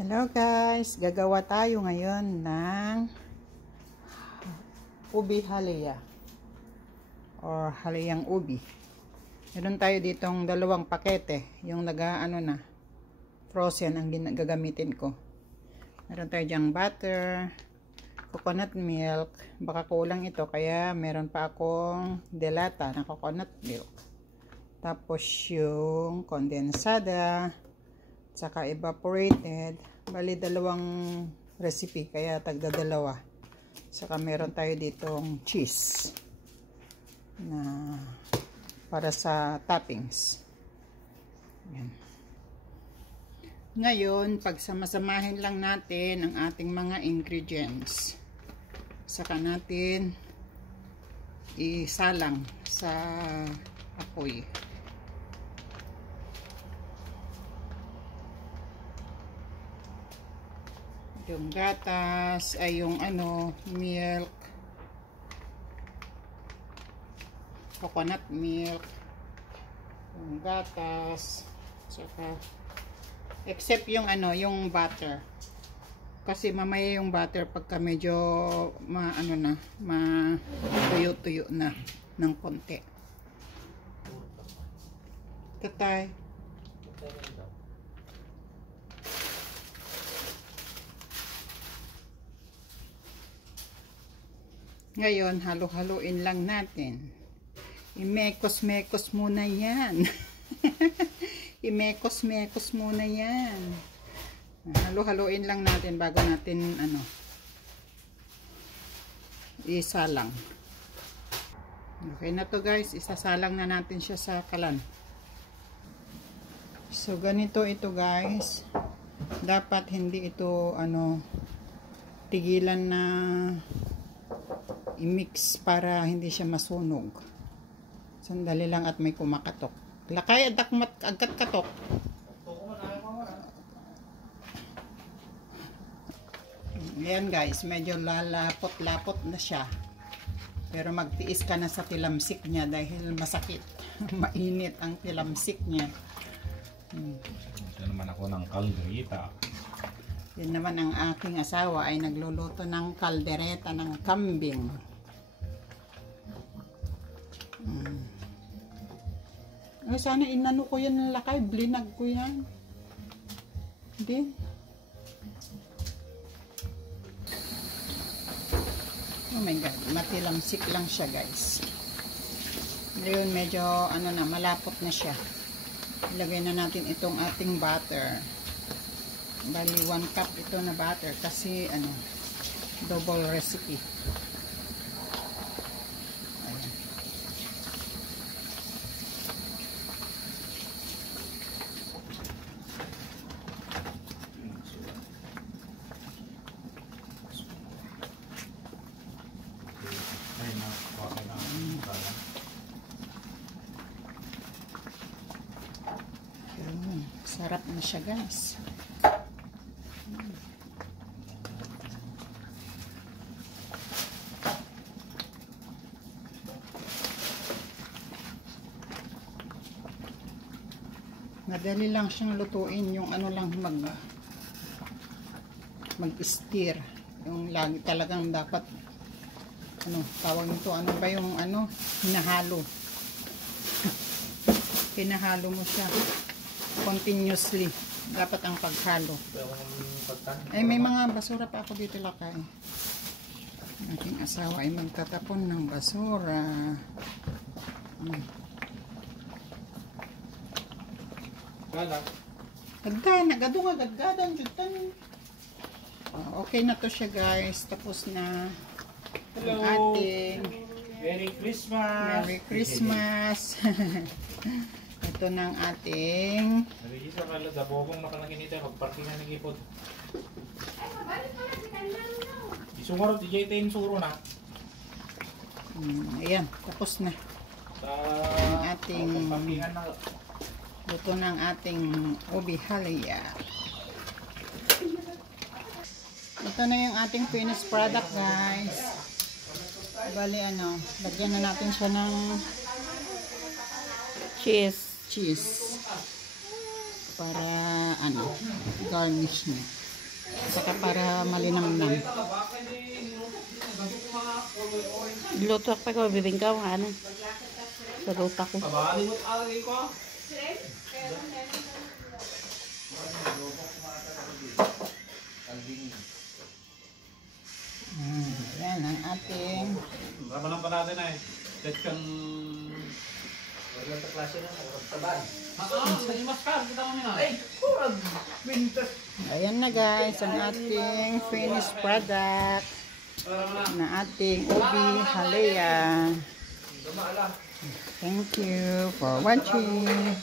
Hello guys, gagawa tayo ngayon ng ubi halaya or halayang ubi. Meron tayo ditong dalawang pakete, yung frozen ang gagamitin ko. Meron tayo diyang butter, coconut milk, baka kulang ito kaya meron pa akong delata na coconut milk. Tapos yung kondensada, saka evaporated, bali dalawang recipe kaya tagda dalawa. Saka meron tayo ditong cheese na para sa toppings. Yan. Ngayon, pagsamasamahin lang natin ang ating mga ingredients. Saka natin isalang sa apoy. Yung gatas ay yung milk, coconut milk, yung gatas, saka except yung yung butter. Kasi mamaya yung butter pagka medyo tuyo-tuyo na ng konti. Tatay. Ngayon, halo-haloin lang natin. Imekos-mekos muna yan. Imekos-mekos muna yan. Halo-haloin lang natin bago natin isalang. Okay na to guys. Isasalang na natin siya sa kalan. So, ganito ito guys. Dapat hindi ito tigilan na i-mix para hindi siya masunog. Sandali lang at may kumakatok. Lakay agkat katok. Ayan guys, medyo lalapot-lapot na siya. Pero magtiis ka na sa tilamsik niya dahil masakit. Mainit ang tilamsik niya. Ito naman ako ng kaldereta. Yan naman ang aking asawa ay nagluluto ng kaldereta ng kambing. Sana inano ko yan ng lakay, blinag ko yan. Hindi. Oh my god, matilamsik lang siya guys. Ngayon medyo malapot na siya. Ilagay na natin itong ating butter. Bali 1 cup ito na butter kasi double recipe. Sarap na siya guys. Madali lang siyang lutuin, yung lang mag-stir. Yung lagi talagang dapat tawag nito, ba yung hinahalo. Hinahalo mo siya continuously. Dapat ang paghalo. Ay, may mga basura pa ako dito lakay. Aking asawa ay magtatapon ng basura. Agad-gadan jutan. Okay na to siya guys. Tapos na ang ating Merry Christmas! Merry Christmas! Ito ng ating Nagigisa ka lang, dabogong nakanaginita, magparkingan ng ipod. Isungarot, ijay yung suro na. Ayan, tapos na. Ang ating luto ng ating ubi halaya. Ito na yung ating finished product guys. Bali lagyan na natin siya ng cheese para garnish niya. Saka para malinamnam. Luto pa ko, bibingkaw nga ano. Sa luta ko. Yan ang ating Ramalan pa natin eh. Kahit kang... ayan na guys, ang ating finished product na ating ubi halaya. Thank you for watching.